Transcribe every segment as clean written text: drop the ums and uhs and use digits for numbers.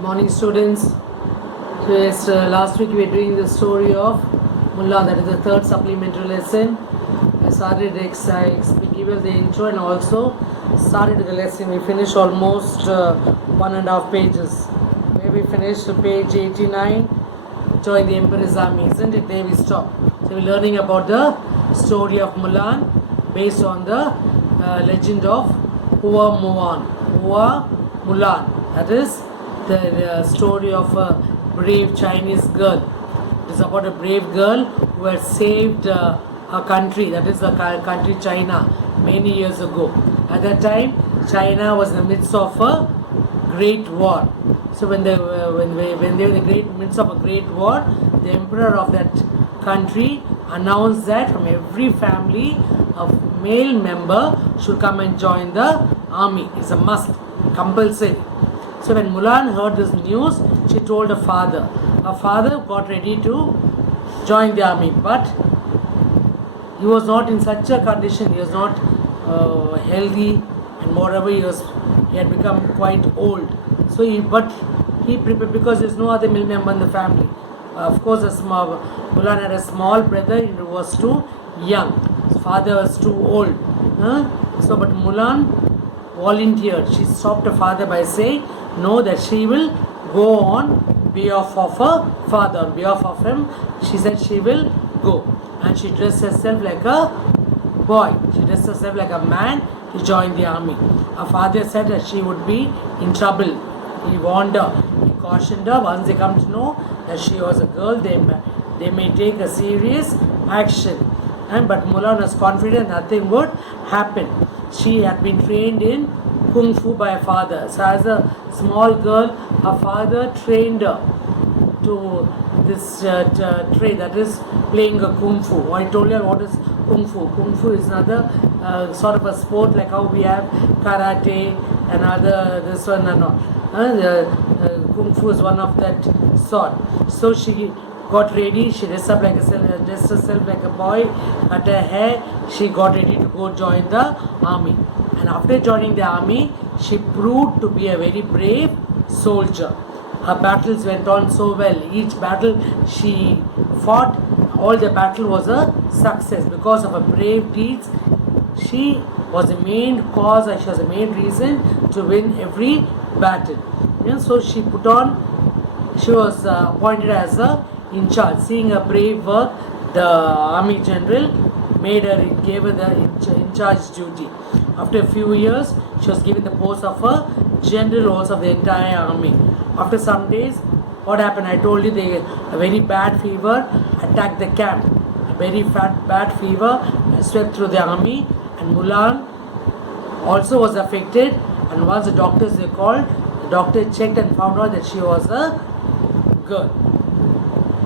Morning, students. So yes, last week we were doing the story of Mullah, that is the third supplementary lesson. I started given the intro and also started the lesson. We finished almost 1.5 pages. Where we finished page 89, join the Emperor's army, isn't it? There we stop. So we're learning about the story of Mulan based on the legend of Hua Mulan. That is the story of a brave Chinese girl. It is about a brave girl who had saved her country, that is the country China, many years ago. At that time, China was in the midst of a great war. So when they were in the midst of a great war, the emperor of that country announced that from every family, a male member should come and join the army. It's a must, compulsory. So when Mulan heard this news, she told her father. Her father got ready to join the army, but he was not in such a condition. He was not healthy, and moreover, he had become quite old. So he prepared, because there's no other male member in the family. Of course, Mulan had a small brother who was too young. His father was too old. But Mulan volunteered. She stopped her father by saying, no, that she will go on behalf of her father, on behalf of him. She said she will go. And she dressed herself like a boy. She dressed herself like a man to join the army. Her father said that she would be in trouble. He warned her. He cautioned her. Once they come to know that she was a girl, they may take a serious action. But Mulan was confident nothing would happen. She had been trained in Kung Fu by her father. So as a small girl, her father trained her to this trade, that is playing a Kung Fu. I told you what is Kung Fu. Kung Fu is another sort of a sport, like how we have karate and other this one and all. Kung Fu is one of that sort. So she got ready, she dressed herself like a boy, cut her hair, she got ready to go join the army. And after joining the army, she proved to be a very brave soldier. Her battles went on so well. Each battle she fought, all the battle was a success because of her brave deeds. She was the main cause, and she was the main reason to win every battle. So she was appointed as a in charge. Seeing her brave work, the army general gave her the in charge duty. After a few years, she was given the post of a general also of the entire army. After some days, what happened? I told you a very bad fever attacked the camp. A very bad fever swept through the army, and Mulan also was affected. And once the doctors they called, the doctor checked and found out that she was a girl.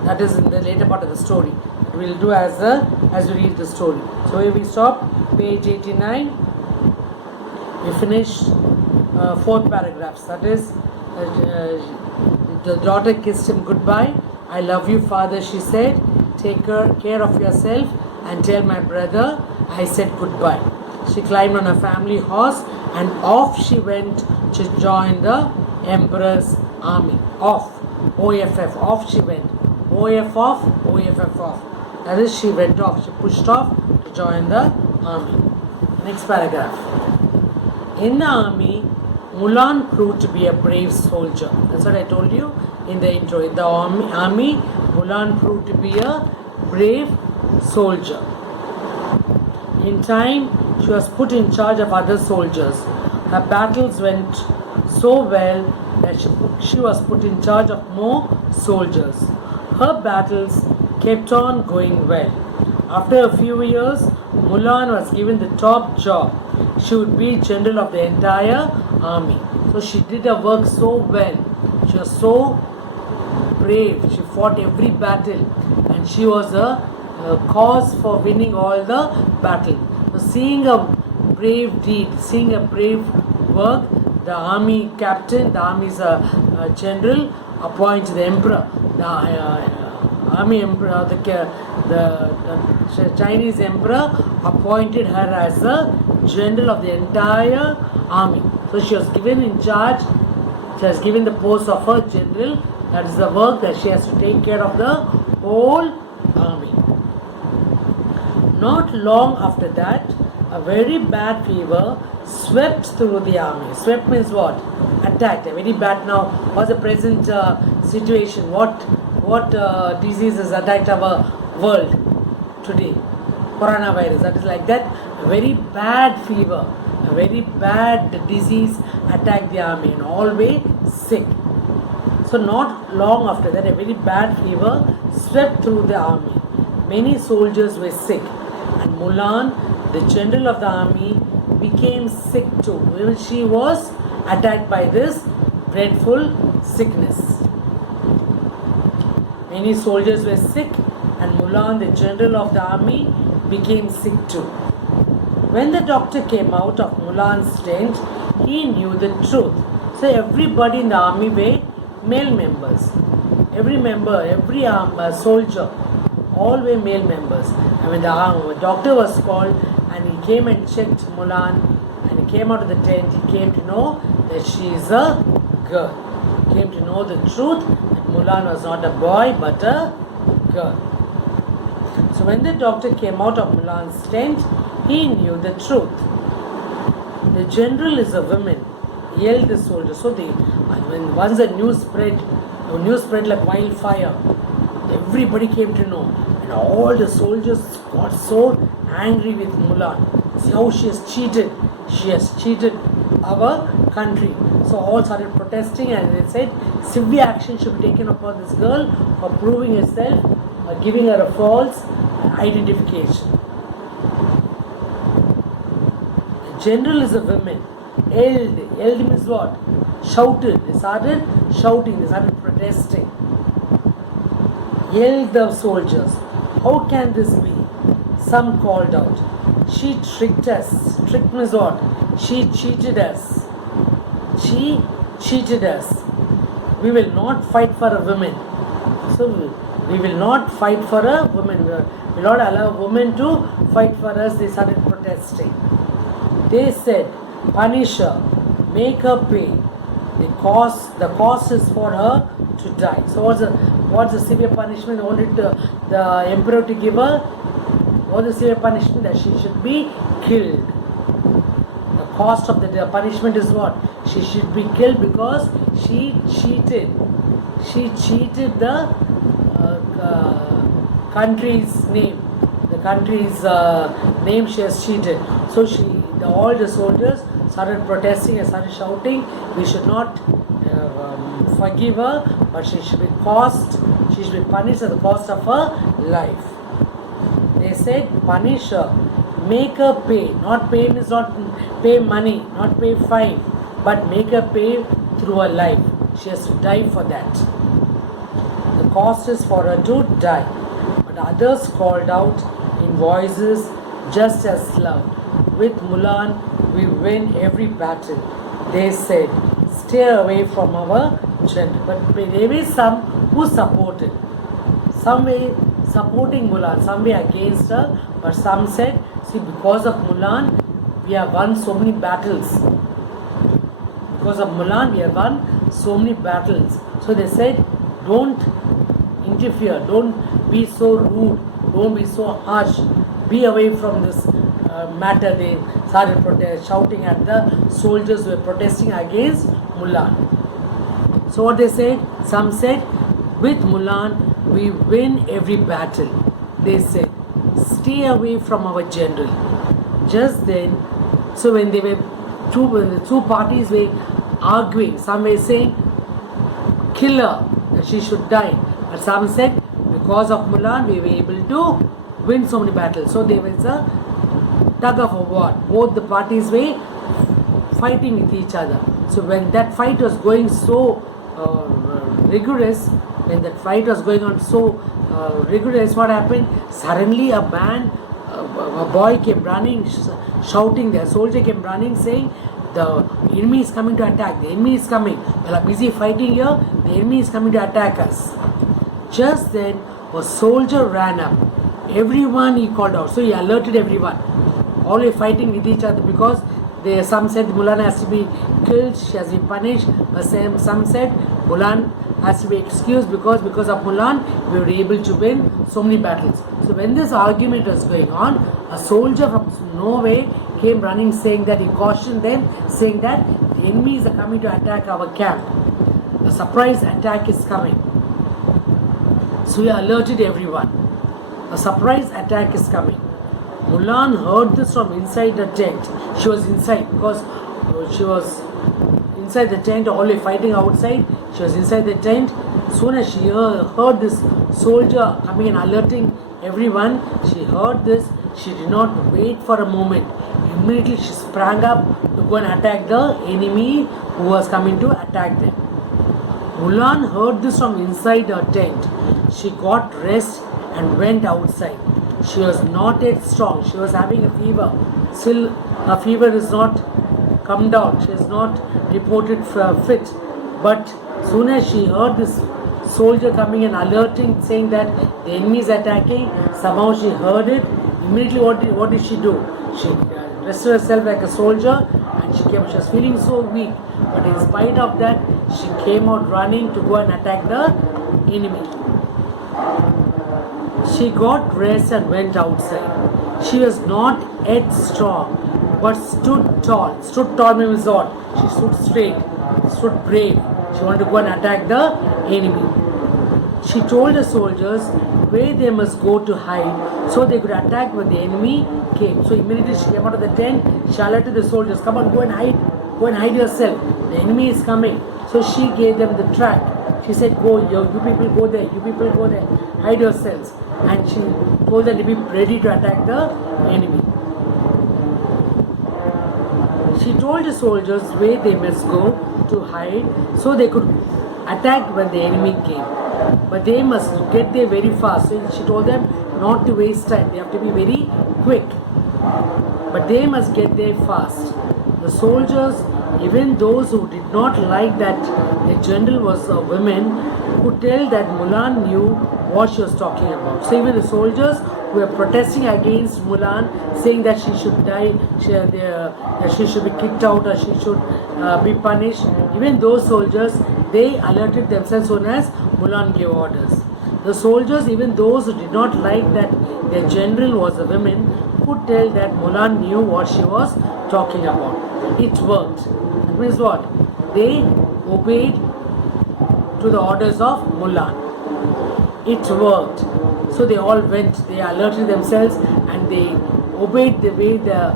That is in the later part of the story. We will do as we read the story. So here we stop, page 89. We finish 4 paragraphs. That is, the daughter kissed him goodbye. I love you, father, she said. Take care of yourself and tell my brother I said goodbye. She climbed on a family horse and off she went to join the emperor's army. Off, OFF, off she went. OF off, OFF off. That is, she went off, she pushed off to join the army. Next paragraph. In the army, Mulan proved to be a brave soldier. That's what I told you in the intro. In the army, Mulan proved to be a brave soldier. In time, she was put in charge of other soldiers. Her battles went so well that she was put in charge of more soldiers. Her battles kept on going well. After a few years, Mulan was given the top job. She would be general of the entire army. So she did her work so well. She was so brave. She fought every battle, and she was a cause for winning all the battle. So seeing a brave deed, seeing a brave work, the army captain, the army's general, appoints the emperor. The army emperor, the Chinese emperor appointed her as a general of the entire army. So she was given in charge She has given the post of a general. That is the work that she has to take care of the whole army. Not long after that, a very bad fever swept through the army. Swept means what? Attacked. A very bad. Now, what's the present situation? What diseases attacked our world today? Coronavirus. That is like that. A very bad fever, a very bad disease attacked the army, and always sick. So not long after that, a very bad fever swept through the army. Many soldiers were sick, and Mulan, the general of the army, became sick too. Even she was attacked by this dreadful sickness. Many soldiers were sick, and Mulan, the general of the army, became sick too. When the doctor came out of Mulan's tent, he knew the truth. So everybody in the army were male members. Every member, every soldier, all were male members. And when the doctor was called and he came and checked Mulan and he came out of the tent, he came to know that she is a girl. He came to know the truth that Mulan was not a boy but a girl. So when the doctor came out of Mulan's tent, he knew the truth. The general is a woman, yelled the soldier. So when once the news spread like wildfire, everybody came to know. And all the soldiers got so angry with Mulan. See how she has cheated. She has cheated our country. So all started protesting, and they said severe action should be taken upon this girl for proving herself, giving her a false identification. The general is a woman. Yelled means what? Shouted. They started shouting. They started protesting. Yelled the soldiers. How can this be? Some called out. She tricked us. Tricked means what? She cheated us. She cheated us. We will not fight for a woman. So we will not fight for a woman. We will not allow a woman to fight for us. They started protesting. They said, punish her, make her pay. The cost is for her to die. So what's the severe punishment? They wanted the emperor to give her. What's the severe punishment? That she should be killed. The cost of the punishment is what? She should be killed because she cheated. She cheated the country's name. The country's name she has cheated. So all the soldiers started protesting and started shouting, we should not forgive her, but she should be punished at the cost of her life. They said, punish her, make her pay. Not pay means not pay money, not pay fine, but make her pay through her life. She has to die for that. The cost is for her to die. But others called out in voices just as loud, with Mulan we win every battle. They said, stay away from our general. But there were some who supported. Some were supporting Mulan, some were against her, but some said, see, because of Mulan we have won so many battles. Because of Mulan we have won so many battles. So they said, don't interfere, don't be so rude, don't be so harsh, be away from this matter. They started shouting at the soldiers who were protesting against Mulan. So what they said? Some said, with Mulan we win every battle. They said, stay away from our general. Just then, so when they were two parties were arguing, some were saying, kill her, that she should die. But some said, because of Mulan we were able to win so many battles. So there was a tug of war. Both the parties were fighting with each other. So when that fight was going so rigorous, what happened? Suddenly a boy came running, shouting there. A soldier came running saying, the enemy is coming to attack. The enemy is coming. We are busy fighting here. The enemy is coming to attack us. Just then, a soldier ran up. Everyone he called out. So he alerted everyone. All were fighting with each other because Some said Mulan has to be killed, she has to be punished. Some said Mulan has to be excused because of Mulan we were able to win so many battles. So when this argument was going on, a soldier from Norway came running saying that he cautioned them, saying that the enemies are coming to attack our camp. A surprise attack is coming. So he alerted everyone. A surprise attack is coming. Mulan heard this from inside the tent. She was inside because she was inside the tent, all the way fighting outside. She was inside the tent. Soon as she heard this soldier coming and alerting everyone, she heard this. She did not wait for a moment. Immediately she sprang up to go and attack the enemy who was coming to attack them. Mulan heard this from inside her tent. She got dressed and went outside. She was not yet strong. She was having a fever. Still, her fever is not come down. She is not reported fit. But soon as she heard this soldier coming and alerting, saying that the enemy is attacking, somehow she heard it. Immediately, what did she do? She dressed herself like a soldier, and she came. She was feeling so weak, but in spite of that, she came out running to go and attack the enemy. She got dressed and went outside. She was not yet strong, but stood tall. Stood tall means what? She stood straight, stood brave. She wanted to go and attack the enemy. She told the soldiers where they must go to hide so they could attack when the enemy came. So immediately she came out of the tent, she alerted the soldiers, come on, go and hide yourself. The enemy is coming. So she gave them the track. She said, go, you people go there, you people go there, hide yourselves. And she told them to be ready to attack the enemy. She told the soldiers where they must go to hide so they could attack when the enemy came. But they must get there very fast. So she told them not to waste time. They have to be very quick. But they must get there fast. The soldiers, even those who did not like that the general was a woman, could tell that Mulan knew what she was talking about. So even the soldiers who were protesting against Mulan, saying that she should die, that she should be kicked out or she should be punished, even those soldiers, they alerted themselves soon as Mulan gave orders. The soldiers, even those who did not like that their general was a woman, could tell that Mulan knew what she was talking about. It worked. That means what? They obeyed to the orders of Mulan. It worked. So they all went, they alerted themselves and they obeyed the way the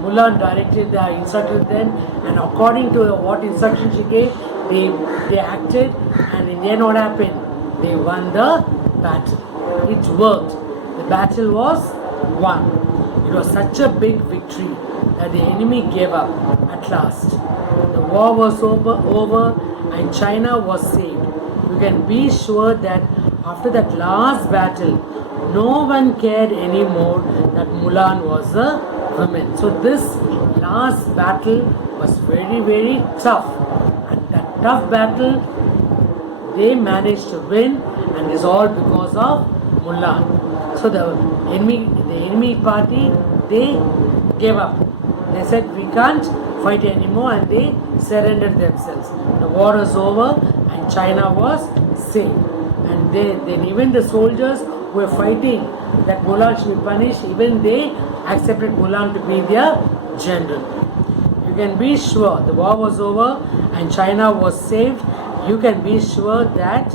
Mulan directed, instructed them, and according to what instruction she gave, they acted, and in the end what happened? They won the battle. It worked. The battle was won. It was such a big victory that the enemy gave up at last. The war was over and China was saved. You can be sure that after that last battle, no one cared anymore that Mulan was a woman. So this last battle was very, very tough. And that tough battle, they managed to win, and it's all because of Mulan. So the enemy party, they gave up. They said we can't fight anymore, and they surrendered themselves. The war was over and China was saved. And then even the soldiers who were fighting that Mulan should be punished, even they accepted Mulan to be their general. You can be sure the war was over and China was saved. You can be sure that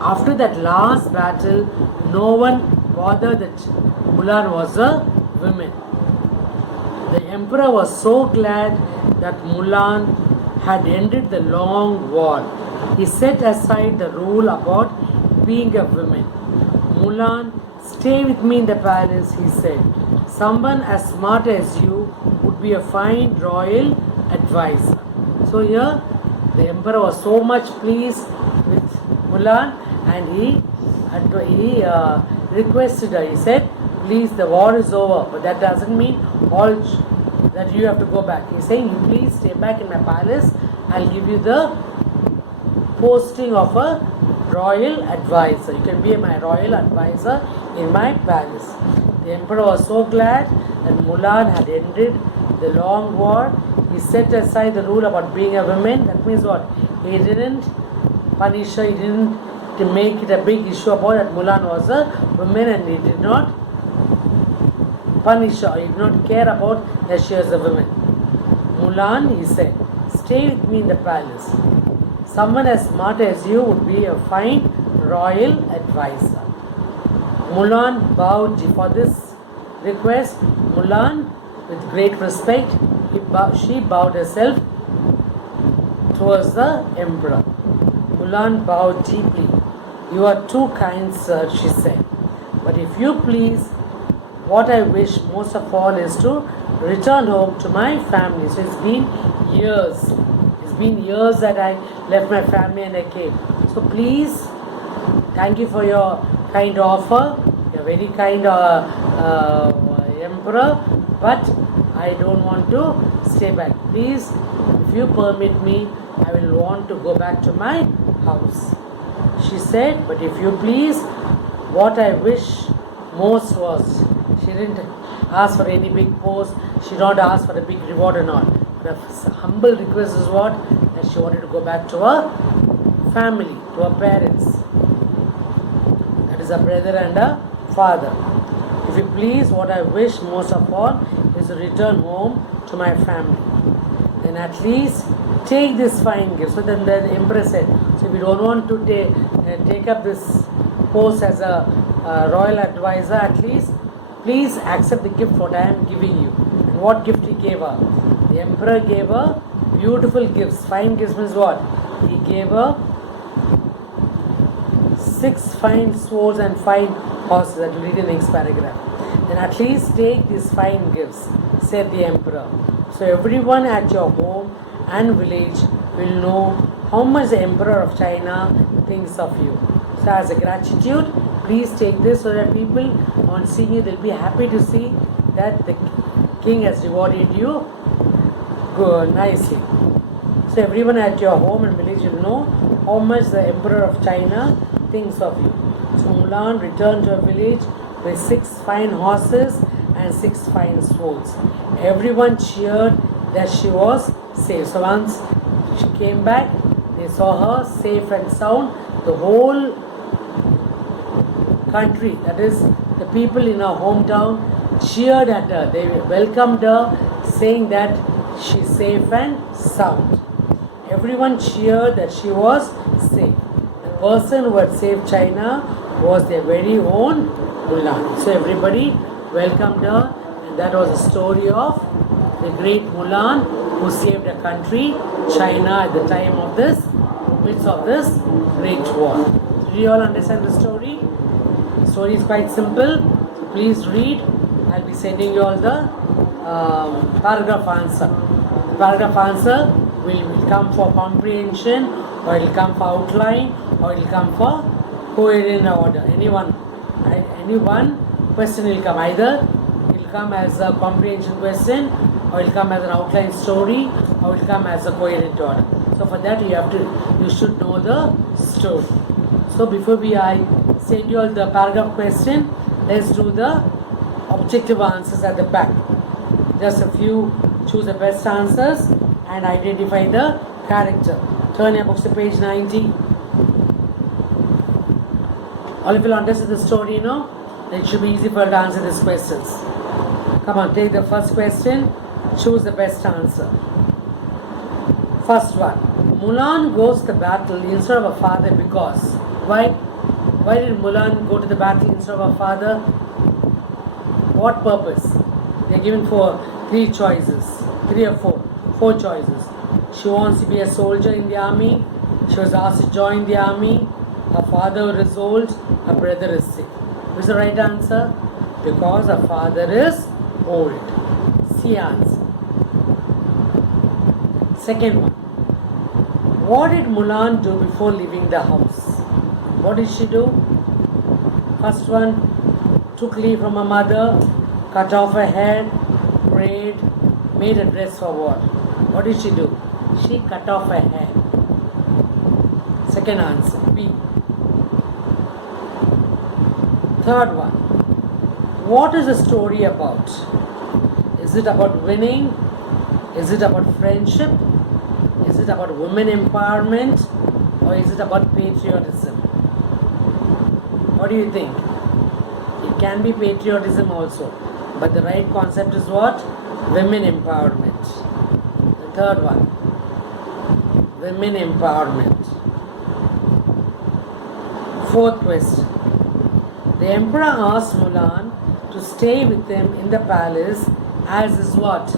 after that last battle, no one bothered that Mulan was a woman. The emperor was so glad that Mulan had ended the long war. He set aside the rule about being a woman. Mulan, stay with me in the palace, he said. Someone as smart as you would be a fine royal advisor. So here, the emperor was so much pleased with Mulan, and he requested her. He said, please, the war is over, but that doesn't mean all that you have to go back. He's saying, you please stay back in my palace. I'll give you the posting of a royal advisor. You can be my royal advisor in my palace. The emperor was so glad that Mulan had ended the long war. He set aside the rule about being a woman. That means what? He didn't punish her, he didn't to make it a big issue about that Mulan was a woman, and he did not punish her, he did not care about that she was a woman. Mulan, he said, stay with me in the palace. Someone as smart as you would be a fine royal advisor. Mulan bowed for this request. Mulan, with great respect, she bowed herself towards the emperor. Mulan bowed deeply. You are too kind, sir, she said. But if you please, what I wish most of all is to return home to my family. So it's been years. It's been years that I left my family and I came. So please, thank you for your kind offer. You're very kind emperor, but I don't want to stay back. Please, if you permit me, I will want to go back to my house. She said, but if you please, what I wish most was, she didn't ask for any big post, she did not ask for a big reward and all. But a humble request is what? That she wanted to go back to her family, to her parents. That is a brother and a father. If you please, what I wish most of all is to return home to my family. Then at least take this fine gift. So then the emperor said, so if you don't want to take up this post as a royal advisor, at least please accept the gift what I am giving you. And what gift he gave her? The emperor gave her beautiful gifts. Fine gifts means what? He gave her 6 fine swords and 5 horses. That will read in the next paragraph. Then at least take these fine gifts, said the emperor. So everyone at your home and village will know how much the emperor of China thinks of you. So as a gratitude, please take this so that people on seeing you, they'll be happy to see that the king has rewarded you nicely. So everyone at your home and village will know how much the emperor of China thinks of you. So Mulan returned to her village with 6 fine horses and 6 fine swords. Everyone cheered that she was safe. So once she came back, they saw her safe and sound. The whole country, that is the people in her hometown, cheered at her. They welcomed her, saying that she's safe and sound. Everyone cheered that she was safe. The person who had saved China was their very own Mulan. So everybody welcomed her, and that was the story of the great Mulan who saved a country, China, at the time of this, midst of this great war. Do you all understand the story? The story is quite simple. So please read. I'll be sending you all the paragraph answer. The paragraph answer will come for comprehension, or it will come for outline, or it will come for coherent order. Any one question will come. Either it will come as a comprehension question, or it will come as an outline story, or it will come as a coherent order. So for that you should know the story. So before I send you all the paragraph question, let's do the objective answers at the back. Just a few, choose the best answers and identify the character. Turn your books to page 90. All of you understand the story now? Then it should be easy for you to answer these questions. Come on, take the first question. Choose the best answer. First one. Mulan goes to the battle instead of her father because. Why? Why did Mulan go to the battle instead of her father? What purpose? They are given for 3 choices. 3 or 4. 4 choices. She wants to be a soldier in the army. She was asked to join the army. Her father is old. Her brother is sick. Which is the right answer? Because her father is old. C answer. Second one. What did Mulan do before leaving the house? What did she do? First one, took leave from her mother, cut off her hair, prayed, made a dress for what? What did she do? She cut off her hair. Second answer, B. Third one, what is the story about? Is Is it about winning? Is it about friendship? Is it about women empowerment? Or is it about patriotism? What do you think? It can be patriotism also. But the right concept is what? Women empowerment. The third one. Women empowerment. Fourth question. The emperor asked Mulan to stay with him in the palace as is what?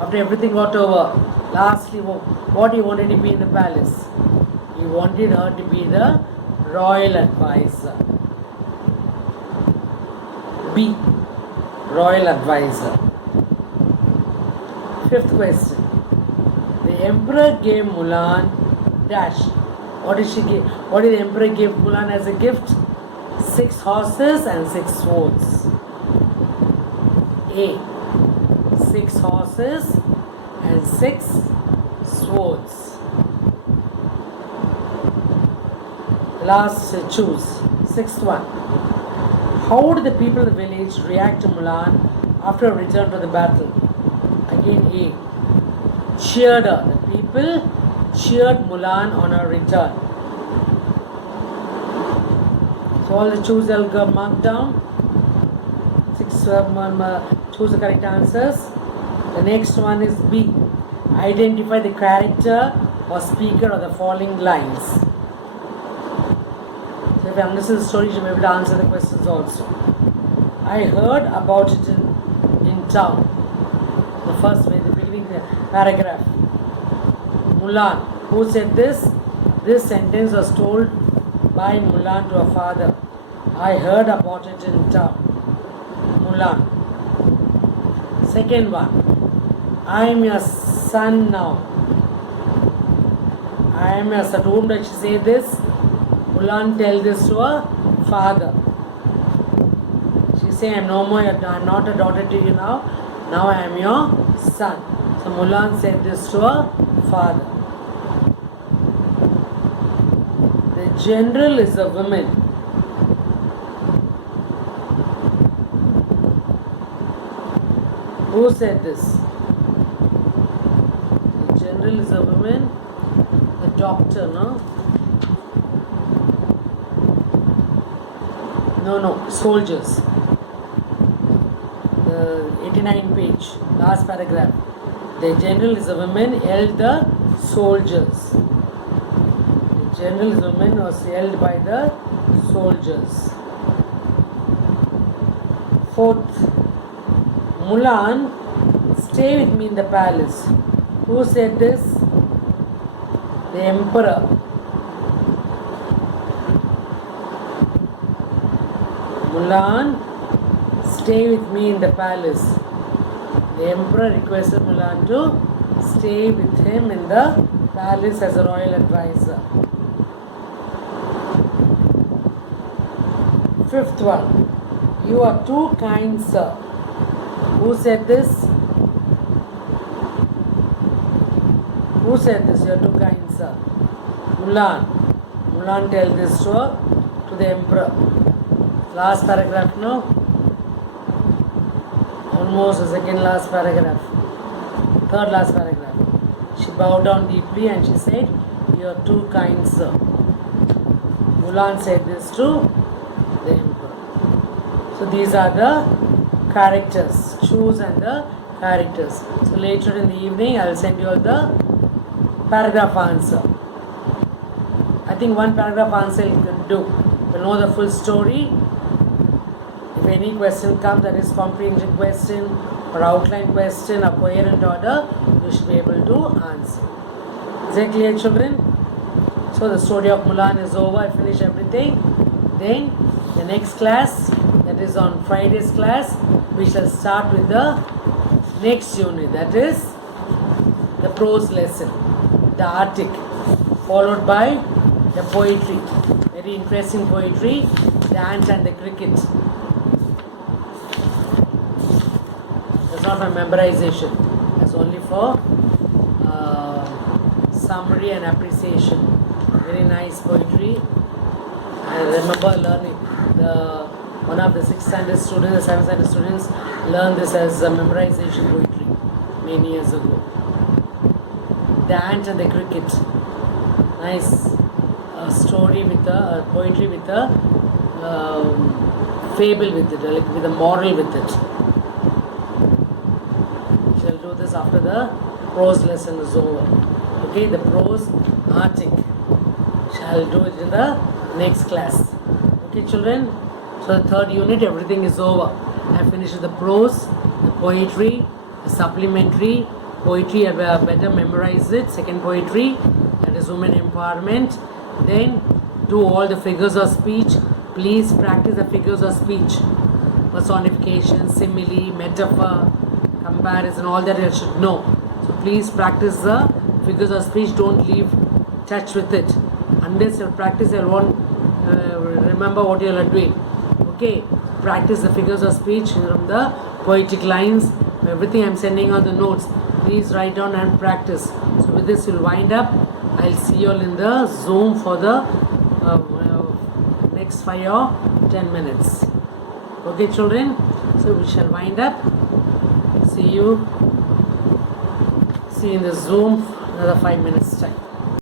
After everything got over, lastly, what he wanted to be in the palace? He wanted her to be the royal advisor. B. Royal advisor. Fifth question. The emperor gave Mulan dash. What did she give? What did the emperor give Mulan as a gift? 6 horses and 6 swords. A. 6 horses and 6 swords. Last choose. Sixth one. How did the people of the village react to Mulan after her return to the battle? Again A. Cheered her. The people cheered Mulan on her return. So all the choose I'll go mark down. 6 choose the correct answers. The next one is B. Identify the character or speaker of the following lines. So if you understand the story, you may be able to answer the questions also. I heard about it in town. The first way, the beginning paragraph. Mulan. Who said this? This sentence was told by Mulan to her father. I heard about it in town. Mulan. Second one. I am your son now. I am your son. To whom does she say this? Mulan tell this to her father. She say, I am no more. I am not a daughter to you now. Now I am your son. So Mulan said this to her father. The general is a woman. Who said this? The general is a woman. The doctor, no? No, soldiers. The 89 page, last paragraph. The general is a woman, held the soldiers. The general is a woman, was held by the soldiers. Fourth, Mulan, stay with me in the palace. Who said this? The emperor. Mulan, stay with me in the palace. The emperor requested Mulan to stay with him in the palace as a royal advisor. Fifth one. You are too kind, sir. Who said this? Who said this? You are too kind, sir. Mulan. Mulan tell this to the emperor. Last paragraph, no? Almost the second last paragraph. Third last paragraph. She bowed down deeply and she said, you are too kind, sir. Mulan said this to the emperor. So these are the characters. Choose and the characters. So later in the evening, I will send you all the paragraph answer. I think one paragraph answer you can do. You know the full story. If any question comes, that is comprehension question or outline question or coherent order, you should be able to answer. Is that clear, children? So the story of Mulan is over. I finished everything. Then the next class, that is on Friday's class, we shall start with the next unit, that is the prose lesson, the Arctic, followed by the poetry, very interesting poetry, the ant and the cricket. That's not for memorization, that's only for summary and appreciation. Very nice poetry. I remember learning the one of the 6th standard students, the 7th standard students learned this as memorization poetry many years ago. The Ant and the Cricket. Nice story with a poetry with a fable with it, like with a moral with it. Shall do this after the prose lesson is over. Okay, the prose artic. Shall do it in the next class. Okay, children. So the third unit, everything is over. I finished the prose, the poetry, the supplementary poetry. I better memorize it. Second poetry, that is women empowerment. Then do all the figures of speech. Please practice the figures of speech. Personification, simile, metaphor, comparison, all that you should know. So please practice the figures of speech. Don't leave touch with it. Unless you practice, you won't remember what you are doing. Okay, practice the figures of speech from the poetic lines. Everything I am sending on the notes. Please write down and practice. So with this, you'll wind up. I'll see you all in the Zoom for the next 5 or 10 minutes. Okay, children. So we shall wind up. See you in the Zoom another 5 minutes time.